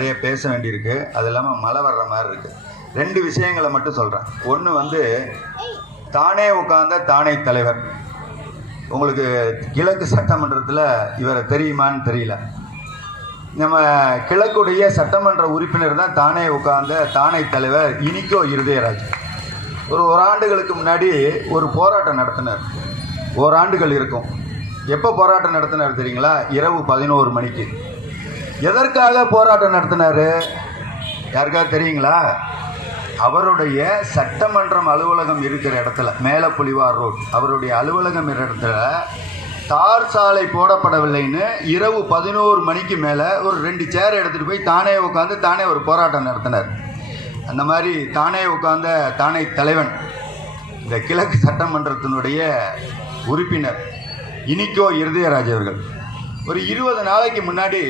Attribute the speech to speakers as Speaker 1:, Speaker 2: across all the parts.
Speaker 1: நிறைய பேச வேண்டியிருக்கு. அது இல்லாமல் மழை வர்ற மாதிரி இருக்குது ரெண்டு விஷயங்களை மட்டும் சொல்கிறேன் ஒன்று வந்து தானே உட்கார்ந்த தானே தலைவர். உங்களுக்கு கிழக்கு சட்டமன்றத்தில் இவரை தெரியுமான்னு தெரியல. நம்ம கிழக்குடைய சட்டமன்ற உறுப்பினர் தான் தானே உட்கார்ந்த தானே தலைவர் இனிக்கோ இருதயராஜ். ஒரு ஓராண்டுகளுக்கு முன்னாடி ஒரு போராட்டம் நடத்தினார். ஓராண்டுகள் இருக்கும். எப்போ போராட்டம் நடத்தினார் தெரியுங்களா? இரவு பதினோரு மணிக்கு. எதற்காக போராட்டம் நடத்தினார்? யாருக்காவது தெரியுங்களா? அவருடைய சட்டமன்றம் அலுவலகம் இருக்கிற இடத்துல மேலே புலிவார் ரோட். அவருடைய அலுவலகம் இருக்கிற இடத்துல தார் சாலை போடப்படவில்லைன்னு இரவு பதினோரு மணிக்கு மேலே ஒரு ரெண்டு சேர் எடுத்துகிட்டு போய் தானே உட்காந்து தானே ஒரு போராட்டம் நடத்தினார். அந்த மாதிரி தானே உட்கார்ந்த தானே தலைவன் இந்த கிழக்கு சட்டமன்றத்தினுடைய உறுப்பினர் இனிக்கோ இருதயராஜ் அவர்கள். ஒரு இருபது நாளைக்கு முன்னாடி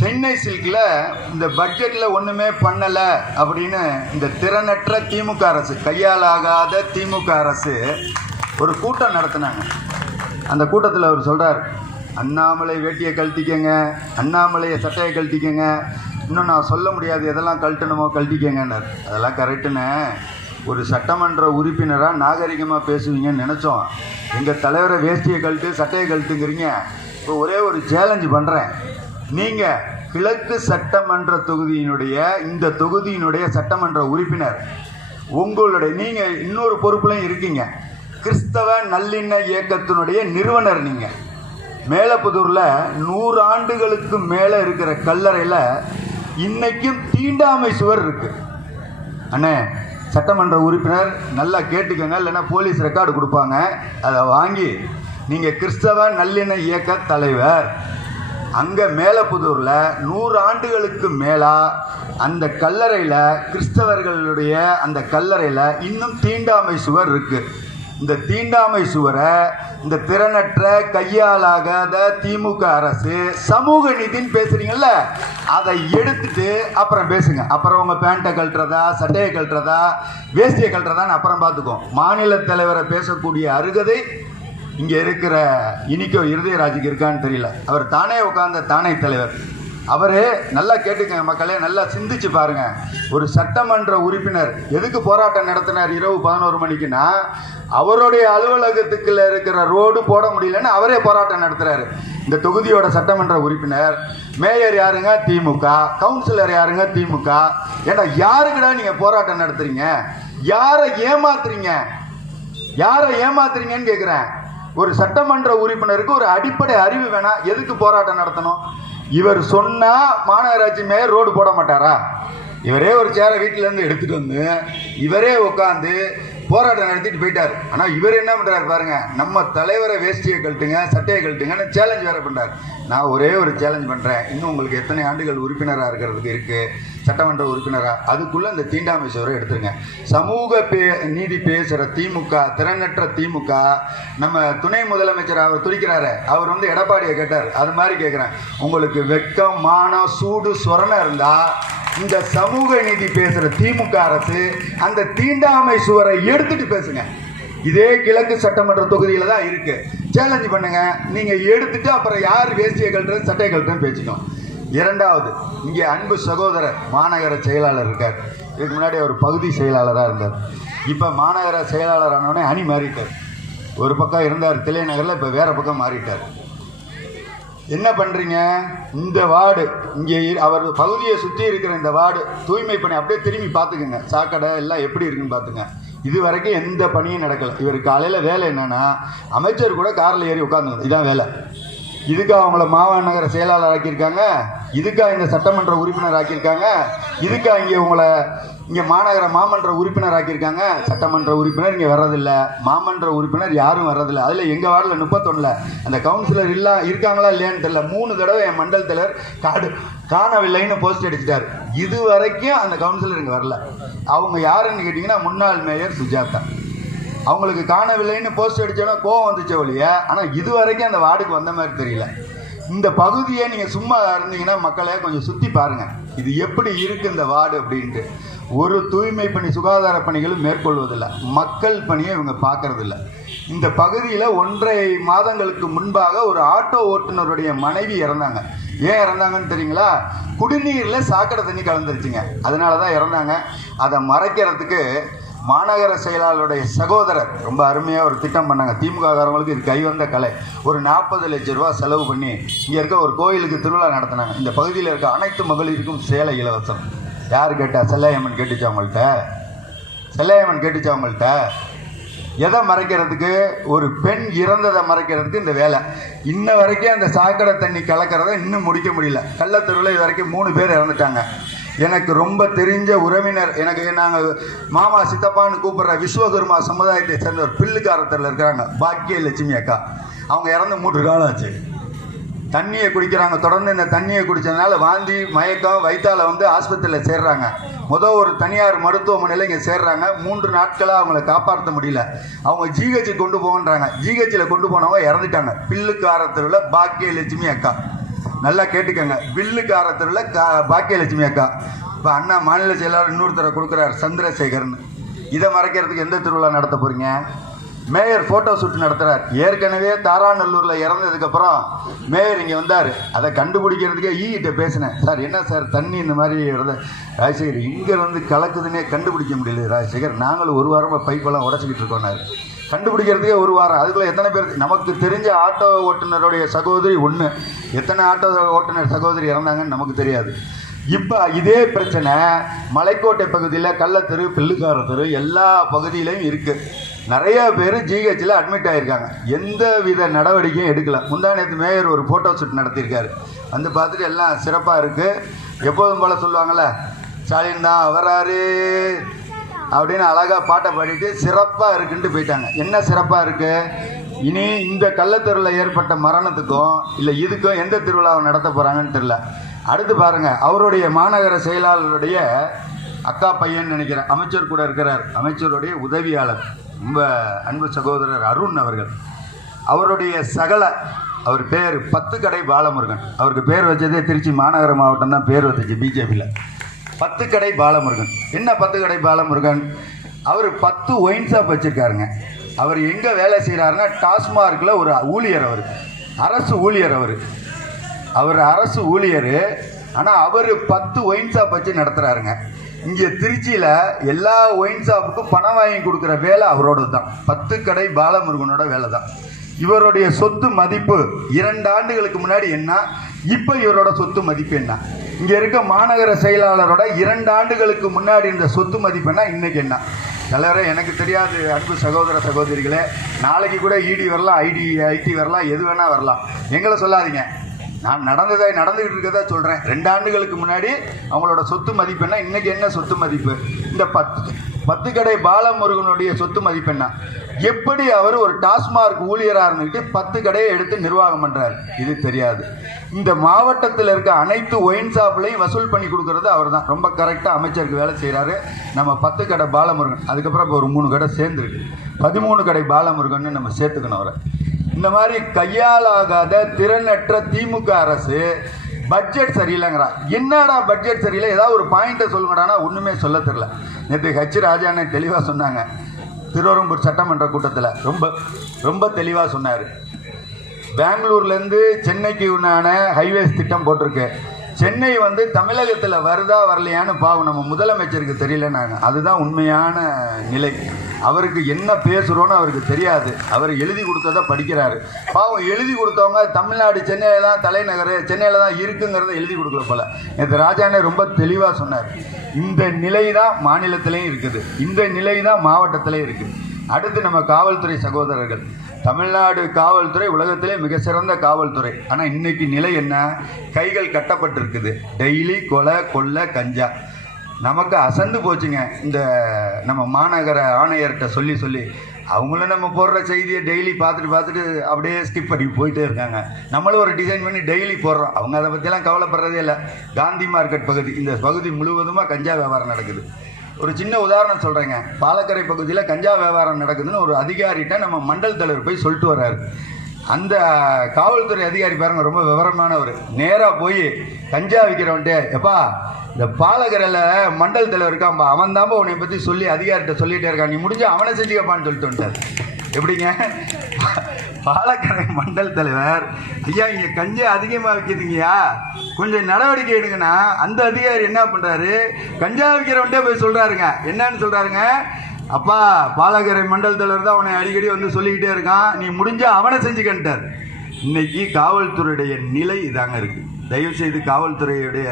Speaker 1: சென்னை சில்கில் இந்த பட்ஜெட்டில் ஒன்றுமே பண்ணலை அப்படின்னு இந்த திறனற்ற திமுக அரசு கையாலாகாத திமுக அரசு ஒரு கூட்டம் நடத்தினாங்க. அந்த கூட்டத்தில் அவர் சொல்கிறார் அண்ணாமலை வேட்டியை கழட்டிக்கங்க அண்ணாமலையை சட்டையை கழட்டிக்கங்க இன்னும் நான் சொல்ல முடியாது எதெல்லாம் கழட்டணுமோ கழட்டிக்கங்கன்னார். அதெல்லாம் கரெக்டுன்னு ஒரு சட்டமன்ற உறுப்பினராக நாகரிகமாக பேசுவீங்கன்னு நினச்சோம். எங்கள் தலைவரை வேஷ்டியை கழட்டு சட்டையை கழட்டுங்கிறீங்க. இப்போ ஒரே ஒரு சேலஞ்சு பண்ணுறேன் நீங்கள் கிழக்கு சட்டமன்ற தொகுதியினுடைய இந்த தொகுதியினுடைய சட்டமன்ற உறுப்பினர். உங்களுடைய நீங்கள் இன்னொரு பொறுப்புலையும் இருக்கீங்க. கிறிஸ்தவ நல்லிண இயக்கத்தினுடைய நிறுவனர் நீங்கள் மேலப்புதூரில் நூறு ஆண்டுகளுக்கு மேலே இருக்கிற கல்லறையில் இன்னைக்கும் தீண்டாமை சுவர் இருக்குது அண்ணே சட்டமன்ற உறுப்பினர் நல்லா கேட்டுக்கோங்க இல்லைன்னா போலீஸ் ரெக்கார்டு கொடுப்பாங்க. அதை வாங்கி நீங்கள் கிறிஸ்தவ நல்லிண இயக்க தலைவர். அங்கே மேலப்புதூரில் நூறு ஆண்டுகளுக்கு மேலாக அந்த கல்லறையில் கிறிஸ்தவர்களுடைய அந்த கல்லறையில் இன்னும் தீண்டாமை சுவர் இருக்குது இந்த தீண்டாமை சுவரை இந்த திறனற்ற கையாலாகாத திமுக அரசு சமூக நீதின்னு பேசுறீங்கல்ல அதை எடுத்துட்டு அப்புறம் பேசுங்க. அப்புறம் உங்க பேண்ட்டை கழட்டுறதா சட்டையை கழட்டுறதா வேஸ்டியை கழட்டுறதான்னு அப்புறம் பார்த்துக்கோ மாநில தலைவரை பேசக்கூடிய அருகதை இங்கே இருக்கிற இனிக்கோ இருதயராஜுக்கு இருக்கான்னு தெரியல. அவர் தானே உட்கார்ந்த தானே தலைவர். அவரே நல்லா கேட்டுக்கங்க மக்களே நல்லா சிந்திச்சு பாருங்க. ஒரு சட்டமன்ற உறுப்பினர் எதுக்கு போராட்டம் நடத்தினார் இரவு பதினோரு மணிக்குன்னா அவருடைய அலுவலகத்துக்குள்ள இருக்கிற ரோடு போட முடியலன்னு அவரே போராட்டம் நடத்துறாரு. இந்த தொகுதியோட சட்டமன்ற உறுப்பினர் மேயர் யாருங்க? திமுக. கவுன்சிலர் யாருங்க? திமுக. ஏன்னா யாருக்குடா நீங்க போராட்டம் நடத்துறீங்க? யாரை ஏமாத்துறீங்க? யாரை ஏமாத்துறீங்கன்னு கேட்குறேன் ஒரு சட்டமன்ற உறுப்பினருக்கு ஒரு அடிப்படை அறிவு வேணாம் எதுக்கு போராட்டம் நடத்தணும்? இவர் சொன்னா மாநகராட்சி மேயர் ரோடு போட மாட்டாரா? இவரே ஒரு சேரை வீட்டுல இருந்து எடுத்துட்டு வந்து இவரே உட்காந்து போராட்டம் நடத்திட்டு போயிட்டார். ஆனா இவர் என்ன பண்றாரு பாருங்க நம்ம தலைவரை வேஷ்டியை கழட்டுங்க சட்டையை கழட்டுங்கன்னு சேலஞ்ச் வேற பண்றாரு. நான் ஒரே ஒரு சேலஞ்ச் பண்றேன். இன்னும் உங்களுக்கு எத்தனை ஆண்டுகள் உறுப்பினராக இருக்கிறதுக்கு இருக்கு? சட்டமன்ற உறுப்பினராக அதுக்குள்ள இந்த தீண்டாமை சுவரை எடுத்துருங்க. சமூக பே நீதி பேசுகிற திமுக திறனற்ற திமுக நம்ம துணை முதலமைச்சர் அவர் துடிக்கிறாரு. அவர் வந்து எடப்பாடியை கேட்டார். அது மாதிரி கேட்குறேன் உங்களுக்கு வெட்கம் மானம் சூடு சொரணம் இருந்தால் இந்த சமூக நீதி பேசுகிற திமுக அரசு அந்த தீண்டாமை சுவரை எடுத்துட்டு பேசுங்க. இதே கிழக்கு சட்டமன்ற தொகுதியில் தான் இருக்கு. சேலஞ்சு பண்ணுங்க. நீங்க எடுத்துட்டு அப்புறம் யார் வேஷ்டியை கழட்டுறது சட்டையை கழட்டுறதுன்னு பேசிக்கணும். இரண்டாவது இங்கே அன்பு சகோதரர் மாநகர செயலாளர் இருக்கார். இதுக்கு முன்னாடி அவர் பகுதி செயலாளராக இருந்தார். இப்போ மாநகர செயலாளர் ஆனோடனே அணி மாறிட்டார். ஒரு பக்கம் இருந்தார் தில்லைநகரில் இப்போ வேறு பக்கம் மாறிட்டார். என்ன பண்ணுறீங்க இந்த வார்டு இங்கே அவர் பகுதியை சுற்றி இருக்கிற இந்த வார்டு தூய்மை பணி அப்படியே திரும்பி பார்த்துக்குங்க. சாக்கடை எல்லாம் எப்படி இருக்குன்னு பார்த்துங்க. இது வரைக்கும் எந்த பணியும் நடக்கலை. இவர் காலையில் வேலை என்னன்னா அமைச்சர் கூட காரில் ஏறி உட்காந்துங்க இதான் வேலை. இதுக்காக அவங்கள மாவட்ட செயலாளர் ஆக்கியிருக்காங்க. இதுக்காக இந்த சட்டமன்ற உறுப்பினர் ஆக்கியிருக்காங்க. இதுக்காக இங்கே உங்களை இங்கே மாநகர மாமன்ற உறுப்பினர் ஆக்கியிருக்காங்க. சட்டமன்ற உறுப்பினர் இங்கே வர்றதில்ல. மாமன்ற உறுப்பினர் யாரும் வர்றதில்ல. அதில் எங்கள் வார்டில் முப்பத்தொன்னில் அந்த கவுன்சிலர் இல்லா இருக்காங்களா இல்லையான்னு தெரியல. மூணு தடவை என் மண்டல் தலைவர் காடு காணவில்லைன்னு போஸ்ட் அடிச்சிட்டார். இது வரைக்கும் அந்த கவுன்சிலர் இங்கே வரல. அவங்க யாருன்னு கேட்டிங்கன்னா முன்னாள் மேயர் சுஜாதா. அவங்களுக்கு காணவில்லைன்னு போஸ்ட் அடித்தோடனே கோவம் வந்துச்சு ஒழிய. ஆனால் இது வரைக்கும் அந்த வார்டுக்கு வந்த மாதிரி தெரியல. இந்த பகுதியை நீங்கள் சும்மா இருந்தீங்கன்னா மக்களை கொஞ்சம் சுற்றி பாருங்கள் இது எப்படி இருக்குது இந்த வார்டு அப்படின்ட்டு. ஒரு தூய்மை பணி சுகாதார பணிகளும் மேற்கொள்வதில்லை. மக்கள் பணியை இவங்க பார்க்கறதில்ல. இந்த பகுதியில் ஒன்றரை மாதங்களுக்கு முன்பாக ஒரு ஆட்டோ ஓட்டுநருடைய மனைவி இறந்தாங்க. ஏன் இறந்தாங்கன்னு தெரியுங்களா? குடிநீரில் சாக்கடை தண்ணி கலந்துருச்சுங்க. அதனால தான் இறந்தாங்க. அதை மறைக்கிறதுக்கு மாநகர செயலாளருடைய சகோதரர் ரொம்ப அருமையாக ஒரு திட்டம் பண்ணாங்க. திமுக காரங்களுக்கு இது கைவந்த கலை. ஒரு நாற்பது லட்ச ரூபா செலவு பண்ணி இங்கே இருக்க ஒரு கோயிலுக்கு திருவிழா நடத்தினாங்க. இந்த பகுதியில் இருக்க அனைத்து மகளிருக்கும் சேலை இலவசம். யார் கேட்டா? செல்லையம்மன் கேட்டுச்சு அவங்கள்ட்ட செல்லையம்மன் கேட்டுச்சு அவங்கள்ட்ட எதை மறைக்கிறதுக்கு? ஒரு பெண் இறந்ததை மறைக்கிறதுக்கு இந்த வேலை. இன்ன வரைக்கும் அந்த சாக்கடை தண்ணி கலக்கிறத இன்னும் முடிக்க முடியல. கள்ளத்தெருவில் இது வரைக்கும் மூணு பேர் இறந்துட்டாங்க. எனக்கு ரொம்ப தெரிஞ்ச உறவினர் எனக்கு நாங்கள் மாமா சித்தப்பான்னு கூப்பிடுற விஸ்வகர்மா சமுதாயத்தை சேர்ந்த ஒரு பில்லுக்காரத்தில் இருக்கிறாங்க பாக்கிய லட்சுமி அக்கா. அவங்க இறந்து மூன்று காலம் ஆச்சு. தண்ணியை குடிக்கிறாங்க. தொடர்ந்து இந்த தண்ணியை குடிச்சதுனால வாந்தி மயக்கம் வயிற்றால் வந்து ஆஸ்பத்திரியில் சேர்றாங்க. முதல் ஒரு தனியார் மருத்துவமனையில் இங்கே சேர்றாங்க. மூன்று நாட்களாக அவங்கள காப்பாற்ற முடியல. அவங்க ஜிஹெச் கொண்டு போகன்றாங்க. ஜிஹெச்சில் கொண்டு போனவங்க இறந்துட்டாங்க. பில்லுக்காரத்தில் பாக்கிய லட்சுமி அக்கா. நல்லா கேட்டுக்கோங்க. பில்லுக்காரத்தில் கா பாக்கியலட்சுமி அக்கா. இப்போ அண்ணா மாநில செயலாளர் இன்னொருத்தரை கொடுக்குறாரு சந்திரசேகர்னு. இதை மறைக்கிறதுக்கு எந்த திருவிழா நடத்த போகிறீங்க மேயர் ஃபோட்டோ ஷூட் நடத்துகிறார் ஏற்கனவே தாராநல்லூரில் இறந்ததுக்கப்புறம் மேயர் இங்கே வந்தார். அதை கண்டுபிடிக்கிறதுக்கே ஈகிட்ட பேசினேன். சார் என்ன சார் தண்ணி இந்த மாதிரி இருந்த ராஜசேகர் இங்கே வந்து கலக்குதுன்னே கண்டுபிடிக்க முடியல ராஜசேகர். நாங்களும் ஒரு வாரமாக பைப்பெல்லாம் உடச்சிக்கிட்டு இருக்கோம்னாரு கண்டுபிடிக்கிறதுக்கே ஒரு வாரம். அதுக்குள்ளே எத்தனை பேர் நமக்கு தெரிஞ்ச ஆட்டோ ஓட்டுநருடைய சகோதரி ஒன்று எத்தனை ஆட்டோ ஓட்டுநர் சகோதரி இறந்தாங்கன்னு நமக்கு தெரியாது. இப்போ இதே பிரச்சனை மலைக்கோட்டை பகுதியில் கள்ளத்தெரு பில்லுக்கார தெரு எல்லா பகுதியிலையும் இருக்குது நிறைய பேர் ஜிஹெச்சில் அட்மிட் ஆகியிருக்காங்க எந்த வித நடவடிக்கையும் எடுக்கல. முந்தா நேற்று மேயர் ஒரு ஃபோட்டோ ஷூட் நடத்தியிருக்காரு. வந்து பார்த்துட்டு எல்லாம் சிறப்பாக இருக்குது எப்போதும் போல் சொல்லுவாங்கள்ல ஸ்டாலின் தான் வராரு அப்படின்னு அழகாக பாட்டை பாடிட்டு சிறப்பாக இருக்குன்ட்டு போயிட்டாங்க. என்ன சிறப்பாக இருக்குது இனி இந்த கள்ளத்தெருவில் ஏற்பட்ட மரணத்துக்கும் இல்லை இதுக்கும் எந்த திருவிழாவை நடத்த போகிறாங்கன்னு தெரில அடுத்து பாருங்கள் அவருடைய மாநகர செயலாளருடைய அக்கா பையன் நினைக்கிறேன். அமைச்சர் கூட இருக்கிறார். அமைச்சருடைய உதவியாளர். ரொம்ப அன்பு சகோதரர் அருண் அவர்கள். அவருடைய சகல அவர் பேர் பத்து கடை பாலமுருகன். அவருக்கு பேர் வச்சதே திருச்சி மாநகர மாவட்டம் தான் பேர் வச்சுச்சு பிஜேபியில் பத்து கடை பாலமுருகன். என்ன பத்து கடை பாலமுருகன்? அவர் பத்து ஒயின் ஷாப் வச்சுருக்காருங்க. அவர் எங்கே வேலை செய்கிறாருன்னா டாஸ்மார்க்கில் ஒரு ஊழியர் அவர். அரசு ஊழியர் அவர். அவர் அரசு ஊழியர். ஆனால் அவர் பத்து ஒயின் ஷாப் வச்சு நடத்துகிறாருங்க இங்கே திருச்சியில் எல்லா ஒயின் ஷாப்புக்கும் பணம் வாங்கி கொடுக்குற வேலை அவரோடது தான் பத்து கடை பாலமுருகனோட வேலை தான் இவருடைய சொத்து மதிப்பு இரண்டு ஆண்டுகளுக்கு முன்னாடி என்ன? இப்போ இவரோட சொத்து மதிப்பு என்ன? இங்கே இருக்க மாநகர செயலாளரோட இரண்டு ஆண்டுகளுக்கு முன்னாடி இருந்த சொத்து மதிப்பு என்ன இன்னைக்கு என்ன? தலைவரே எனக்கு தெரியாது அன்பு சகோதர சகோதரிகளே. நாளைக்கு கூட இடி வரலாம் ஐடி ஐடி வரலாம் எது வேணால் வரலாம். எங்களை சொல்லாதீங்க. நான் நடந்ததை நடந்துகிட்டு இருக்கதா சொல்கிறேன் ரெண்டு ஆண்டுகளுக்கு முன்னாடி அவங்களோட சொத்து மதிப்பு என்ன இன்னைக்கு என்ன சொத்து மதிப்பு? இந்த பத்து பத்து கடை பாலமுருகனுடைய சொத்து மதிப்பெண்ணா எப்படி அவர் ஒரு டாஸ்மார்க் ஊழியராக இருந்துக்கிட்டு பத்து கடையை எடுத்து நிர்வாகம் பண்ணுறாரு இது தெரியாது. இந்த மாவட்டத்தில் இருக்க அனைத்து ஒயின் ஷாப்லையும் வசூல் பண்ணி கொடுக்கறது அவர் தான். ரொம்ப கரெக்டாக அமைச்சருக்கு வேலை செய்கிறாரு நம்ம பத்து கடை பாலமுருகன் அதுக்கப்புறம் இப்போ ஒரு மூணு கடை சேர்ந்துருக்கு. பதிமூணு கடை பாலமுருகன் நம்ம சேர்த்துக்கணும் அவரை. இந்த மாதிரி கையாலாகாத திறனற்ற திமுக அரசு பட்ஜெட் சரியில்லைங்கிறா. என்னடா பட்ஜெட் சரியில்லை? ஏதாவது ஒரு பாயிண்ட்டை சொல்லுங்கடானா ஒன்றுமே சொல்ல தெரில நேற்று ஹச் ராஜான்னு தெளிவாக சொன்னாங்க. திருவரம்பூர் சட்டமன்ற கூட்டத்தில். ரொம்ப ரொம்ப தெளிவாக சொன்னார். பெங்களூர்லேருந்து சென்னைக்கு உண்டான ஹைவேஸ் திட்டம் போட்டிருக்கு. சென்னை வந்து தமிழகத்தில் வருதா வரலையான்னு பாவம் நம்ம முதலமைச்சருக்கு தெரியலன்னாங்க அதுதான் உண்மையான நிலை. அவருக்கு என்ன பேசுகிறோன்னு அவருக்கு தெரியாது. அவர் எழுதி கொடுத்ததை படிக்கிறாரு. பாவம் எழுதி கொடுத்தவங்க தமிழ்நாடு சென்னையில் தான் தலைநகர் சென்னையில் தான் இருக்குங்கிறத எழுதி கொடுக்கல போல. நேற்று ராஜானே ரொம்ப தெளிவாக சொன்னார். இந்த நிலை தான் மாநிலத்திலையும் இருக்குது. இந்த நிலை தான் மாவட்டத்திலையும் இருக்குது. அடுத்து நம்ம காவல்துறை சகோதரர்கள். தமிழ்நாடு காவல்துறை உலகத்திலே மிக சிறந்த காவல்துறை. ஆனால் இன்னைக்கு நிலை என்ன? கைகள் கட்டப்பட்டிருக்குது. டெய்லி கொலை கொள்ளை கஞ்சா. நமக்கு அசந்து போச்சுங்க. இந்த நம்ம மாநகர ஆணையர்கிட்ட சொல்லி சொல்லி அவங்களும் நம்ம போடுற செய்தியை டெய்லி பார்த்துட்டு பார்த்துட்டு அப்படியே ஸ்கிப் பண்ணி போயிட்டே இருக்காங்க. நம்மளும் ஒரு டிசைன் பண்ணி டெய்லி போடுறோம். அவங்க அதை பற்றிலாம் கவலைப்படுறதே இல்லை. காந்தி மார்க்கெட் பகுதி இந்த பகுதி முழுவதுமாக கஞ்சா வியாபாரம் நடக்குது. ஒரு சின்ன உதாரணம் சொல்கிறேங்க பாலக்கரை பகுதியில் கஞ்சா வியாபாரம் நடக்குதுன்னு ஒரு அதிகாரிகிட்ட நம்ம மண்டல் தலைவர் போய் சொல்லிட்டு வர்றாரு. அந்த காவல்துறை அதிகாரி பாருங்க ரொம்ப விவரமானவர். நேராக போய் கஞ்சா விற்கிறவன்ட்டு எப்பா இந்த பாலக்கரையில் மண்டல் தலைவர் இருக்கான்பா. அவன் தான்ப்பா உன்னை பற்றி சொல்லி அதிகாரிகிட்ட சொல்லிட்டே இருக்கான். நீ முடிஞ்சு அவனை செஞ்சுக்கப்பான்னு சொல்லிட்டு வந்துட்டார். எப்படிங்க? பாலக்கரை மண்டல் தலைவர் ஐயா இங்கே கஞ்சா அதிகமாக விற்கிதுங்கய்யா கொஞ்சம் நடவடிக்கை எடுங்கன்னா அந்த அதிகாரி என்ன பண்றாரு? கஞ்சா விற்கிறவன்ட்டே போய் சொல்றாருங்க. என்னன்னு சொல்றாருங்க? அப்பா பாலகரை மண்டல் தலைவர் தான் அவனை அடிக்கடி வந்து சொல்லிக்கிட்டே இருக்கான். நீ முடிஞ்சா அவனை செஞ்சுக்கிட்டார் இன்னைக்கு காவல்துறையுடைய நிலை இதாங்க இருக்கு. தயவு செய்து காவல்துறையுடைய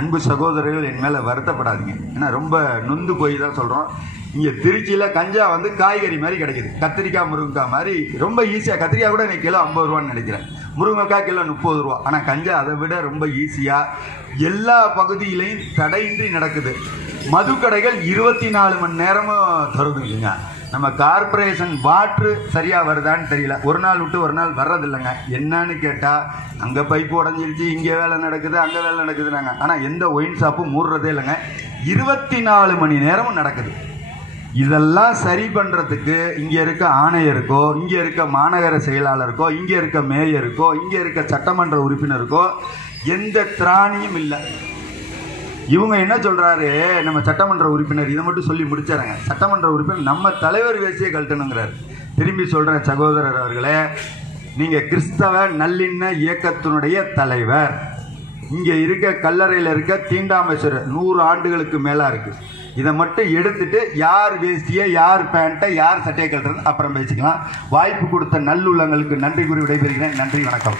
Speaker 1: அன்பு சகோதரர்கள் என் மேலே வருத்தப்படாதீங்க. ஏன்னா ரொம்ப நொந்து போய் தான் சொல்கிறோம் இங்கே திருச்சியில் கஞ்சா வந்து காய்கறி மாதிரி கிடைக்குது. கத்திரிக்காய் முருங்கைக்காய் மாதிரி ரொம்ப ஈஸியாக கத்திரிக்காய் கூட எனக்கு கிலோ ஐம்பது ரூபான்னு நினைக்கிறேன். முருங்கைக்காய் கிலோ முப்பது ரூபா. ஆனால் கஞ்சா அதை விட ரொம்ப ஈஸியாக எல்லா பகுதியிலையும் தடையின்றி நடக்குது. மதுக்கடைகள் இருபத்தி நாலு மணி நேரமும் திறந்துருக்குங்க நம்ம கார்ப்பரேஷன் வாட்ரு சரியாக வருதான்னு தெரியல. ஒரு நாள் விட்டு ஒரு நாள் வர்றதில்லைங்க. என்னன்னு கேட்டால் அங்கே பைப்பு உடஞ்சிருச்சு இங்கே வேலை நடக்குது அங்கே வேலை நடக்குதுனாங்க ஆனால் எந்த ஒயின் ஷாப்பும் மூடுறதே இல்லைங்க. இருபத்தி நாலு மணி நேரமும் நடக்குது. இதெல்லாம் சரி பண்ணுறதுக்கு இங்கே இருக்க ஆணையருக்கோ இங்கே இருக்க மாநகர செயலாளருக்கோ இங்கே இருக்க மேயருக்கோ இங்கே இருக்க சட்டமன்ற உறுப்பினருக்கோ எந்த திராணியும் இல்லை. இவங்க என்ன சொல்கிறாரு நம்ம சட்டமன்ற உறுப்பினர் இதை மட்டும் சொல்லி முடிச்சாருங்க சட்டமன்ற உறுப்பினர் நம்ம தலைவர் வேசியை கழட்டணுங்கிறார். திரும்பி சொல்கிறேன் சகோதரர் அவர்களே நீங்கள் கிறிஸ்தவ நல்லிண்ண இயக்கத்தினுடைய தலைவர். இங்கே இருக்க கல்லறையில் இருக்க தீண்டாமேஸ்வரர் நூறு ஆண்டுகளுக்கு மேலாக இருக்குது இதை மட்டும் எடுத்துட்டு யார் வேஷ்டியை யார் பேண்ட்டை யார் சட்டையை கட்டுறது அப்புறம் பேசிக்கலாம். வாய்ப்பு கொடுத்த நல்லுள்ளங்களுக்கு நன்றி கூறி விடைபெறுகிறேன். நன்றி வணக்கம்.